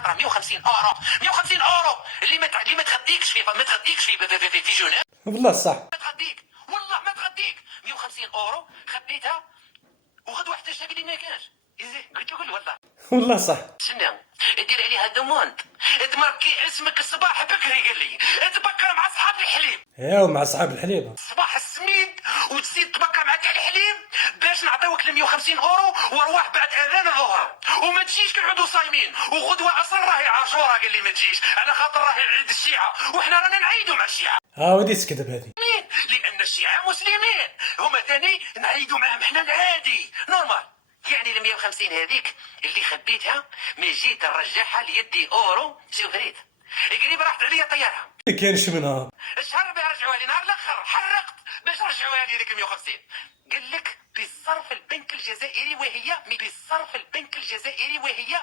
خاطر 150 اورو 150 اورو اللي ما تغديكش في جنيف. والله صح. ما تغديك والله ما تغديك. 150 اورو خديتها وغدوه حتى شاك اللي ما كانش قلت له والله والله صح. سنة دير عليها دوموند تماركي اسمك الصباح بكري قال لي تبكر مع اصحاب الحليب. يا ومع اصحاب الحليب صباح السميد وتزيد تبكر مع تاع الحليب باش نعطيوك ال 150 اورو وارواح بعد اذان الظهر وما تجيش كنعودوا صايمين وغدوه اصلا راهي عاشوره قال لي ما تجيش على خاطر راهي عيد الشيعه وحنا رانا نعيدوا مع الشيعه. ودي تكذب هذه. لان الشيعه مسلمين هما ثاني نعيدوا معاهم حنا العادي نورمال. يعني ال 150 هذيك اللي خبيتها ما جيت نرجعها ليدي اورو شوف ريت قريب راحت عليا طيارها. كاينش منها. الشهر بها رجعوها لي نهار الاخر حرقت باش رجعوها لي ديك 150. قال لك بالصرف البنك الجزائري وهي